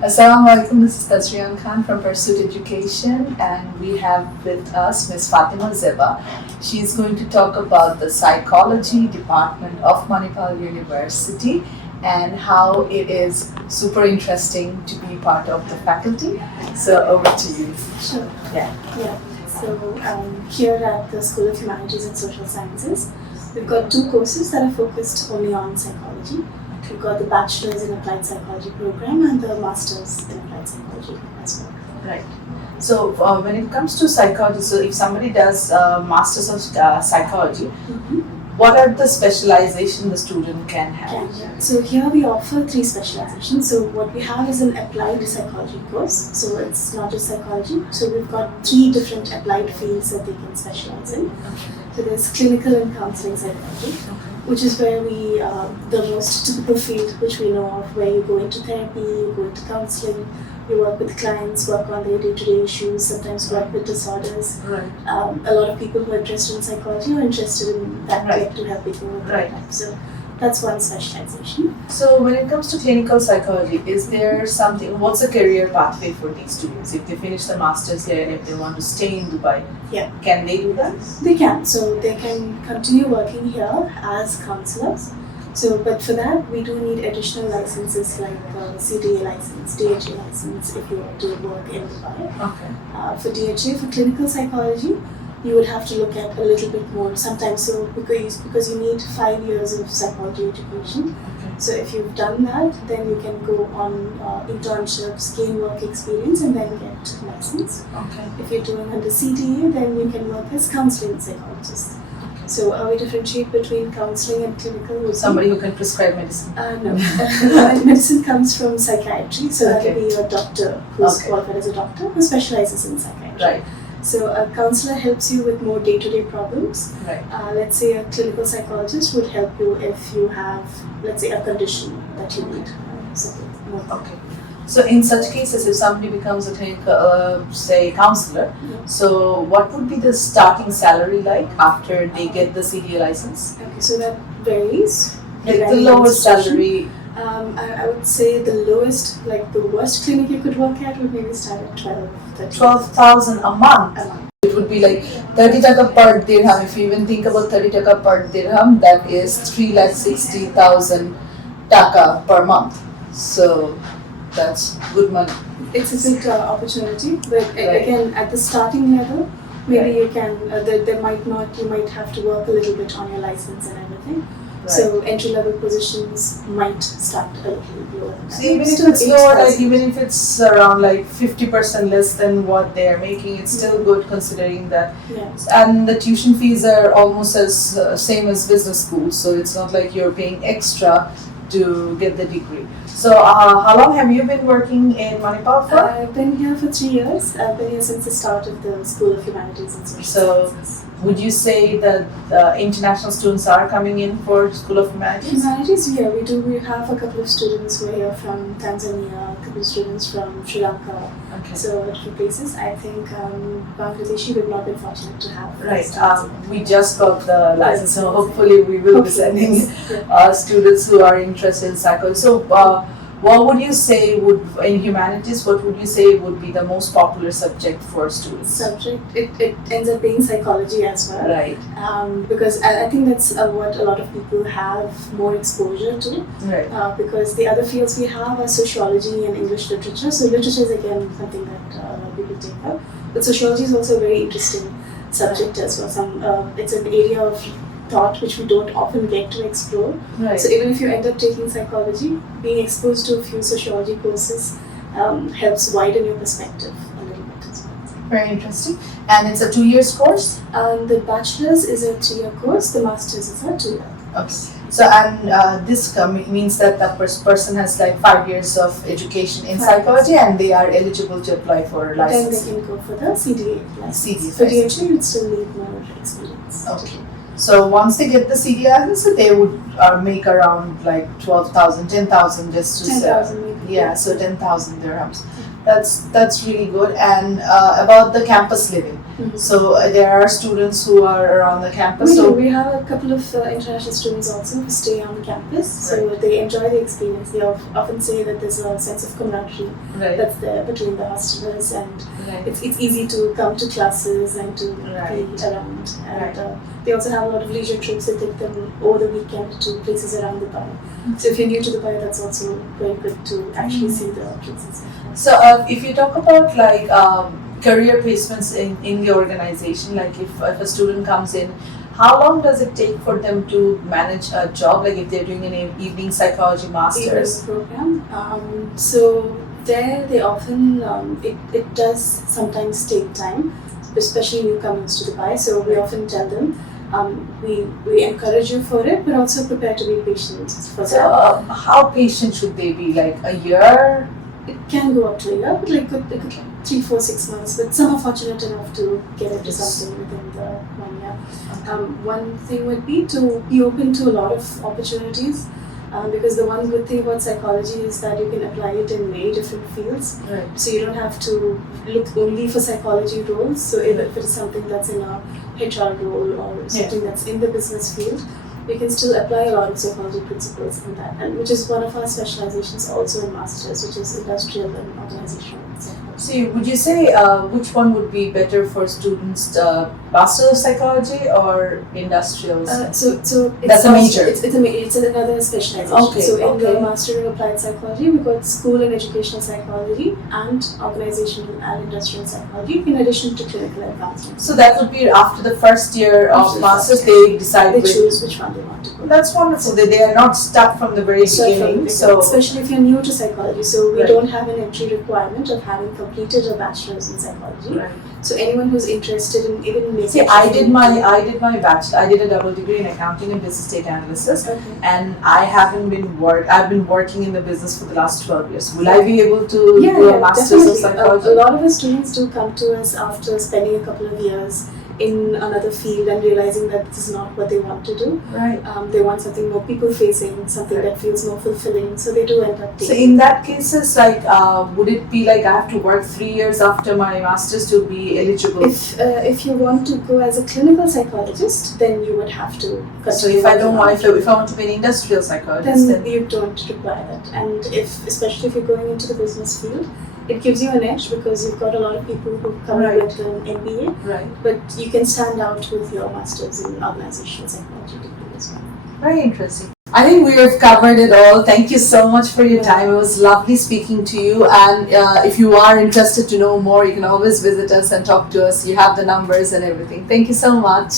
Assalamualaikum, this is Tasriyan Khan from Pursuit Education, and we have with us Ms. Fatima Zeba. She's going to talk about the psychology department of Manipal University and how it is super interesting to be part of the faculty. So over to you. Sure. Yeah. So here at the School of Humanities and Social Sciences, we've got two courses that are focused only on psychology. We've got the Bachelor's in Applied Psychology program and the Master's in Applied Psychology as well. Right. So when it comes to psychology, so if somebody does Masters of Psychology, what are the specialization the student can have? So here we offer 3 specializations. So what we have is an applied psychology course. So it's not just psychology. So we've got 3 different applied fields that they can specialize in. So there's clinical and counseling psychology, which is where we, the most typical field which we know of, where you go into therapy, you go into counseling, you work with clients, work on their day-to-day issues, sometimes work with disorders. Right. A lot of people who are interested in psychology are interested in that get to help people with that. So that's one specialization. So when it comes to clinical psychology, is there something, what's the career pathway for these students? If they finish the master's here and if they want to stay in Dubai, can they do that? They can. So they can continue working here as counselors. So, but for that, we do need additional licenses like CDA license, DHA license if you want to work in Dubai. Okay. For DHA, for clinical psychology, you would have to look at a little bit more sometimes. So because you need 5 years of psychology education. Okay. So if you've done that, then you can go on internships, gain work experience, and then get license. Okay. If you're doing under CDA, then you can work as counseling psychologist. So we differentiate between counseling and clinical. Somebody who can prescribe medicine? No. Medicine comes from psychiatry, so that would be a doctor who's qualified as a doctor who specializes in psychiatry. Right. So a counselor helps you with more day-to-day problems. Right. Let's say a clinical psychologist would help you if you have, let's say, a condition that you need support. Okay. So in such cases, if somebody becomes a clinical, say, counselor, so what would be the starting salary like after they get the CDA license? Okay, so that varies. Like the lowest salary? I would say the lowest, like the worst clinic you could work at would maybe start at 12,000 a month. It would be like 30 taka per dirham. If you even think about 30 taka per dirham, that is 3,60,000 taka per month. So that's good money. It's a big opportunity, but again, at the starting level, maybe you can. There might not. You might have to work a little bit on your license and everything. Right. So entry level positions might start a little lower. So even if it's lower, like even if it's around like 50% less than what they are making, it's still good considering that. Yes. And the tuition fees are almost as same as business schools, so it's not like you're paying extra to get the degree. So how long have you been working in Manipal for? I've been here for 3 years. I've been here since the start of the School of Humanities and Social Sciences. Would you say that international students are coming in for School of Humanities? Humanities, yeah, we do. We have a couple of students who are here from Tanzania, a couple of students from Sri Lanka. Okay. So different places. I think Bangladeshi we've not been fortunate to have. Right. We just got the license, so hopefully we will be sending students who are interested in psychology. So what would you say in humanities, what would you say would be the most popular subject for students? It ends up being psychology as well. Right. Because I think that's what a lot of people have more exposure to. Right. Because the other fields we have are sociology and English literature. So literature is again something that a lot of people take up. But sociology is also a very interesting subject as well. It's an area of thought which we don't often get to explore. Right. So even if you end up taking psychology, being exposed to a few sociology courses helps widen your perspective a little bit as well. Very interesting. And it's a 2 year course? The bachelor's is a 3-year course, the master's is a 2-year. Okay. So and this means that the person has like 5 years of education in psychology and they are eligible to apply for a license. Then they can go for the CDA license. CDA for DHA, you'd still need more experience. Okay. So once they get the CDA license, they would make around like 12,000, 10,000 just to 10,000 maybe. Yeah, so 10,000 dirhams. That's really good. And about the campus living. So there are students who are around the campus. We have a couple of international students also who stay on the campus, so they enjoy the experience. They often say that there's a sense of camaraderie that's there between the hostelers, and it's easy to come to classes and to be around. And they also have a lot of leisure trips that take them over the weekend to places around the Pai. So if you're new to the Pai, that's also very good to actually see the places. So if you talk about like career placements in the organization, like if a student comes in, how long does it take for them to manage a job, like if they're doing an evening psychology master's program? So there they often, it does sometimes take time, especially newcomers to the Pai. So we often tell them, we encourage you for it, but also prepare to be patient for that. So how patient should they be, like a year? It can go up to a year, but like it could 3, 4, 6 months, but some are fortunate enough to get into something within the 1 year. One thing would be to be open to a lot of opportunities, because the one good thing about psychology is that you can apply it in many different fields. So you don't have to look only for psychology roles. So if it is something that's in a HR role or something that's in the business field, we can still apply a lot of psychology principles in that, and which is one of our specializations also in masters, which is industrial and organizational psychology. So would you say which one would be better for students, Master of Psychology or Industrial? So that's a major. It's another specialization. Okay. So in the Master of Applied Psychology, we got School and Educational Psychology and Organizational and Industrial Psychology, in addition to clinical advancement. So that would be after the first year of Masters, they decide. They choose which one they want to go. That's wonderful. They are not stuck from the very beginning. So especially if you're new to psychology, so we don't have an entry requirement of having completed a bachelor's in psychology. So anyone who's interested in even making. See, I did my bachelor. I did a double degree in accounting and business data analysis, and I've been working in the business for the last 12 years. Will I be able to do a master's of psychology? A lot of the students do come to us after spending a couple of years in another field and realizing that this is not what they want to do. They want something more people-facing, something that feels more fulfilling. So they do end up taking. So in that cases, like, would it be like I have to work 3 years after my master's to be eligible? If you want to go as a clinical psychologist, then you would have to. So if I don't want, if I want to be an industrial psychologist, then you don't require that. And especially if you're going into the business field, it gives you an edge because you've got a lot of people who come with an MBA, but you can stand out with your master's in organizational psychology degree as well. Very interesting. I think we have covered it all. Thank you so much for your time. It was lovely speaking to you. And if you are interested to know more, you can always visit us and talk to us. You have the numbers and everything. Thank you so much.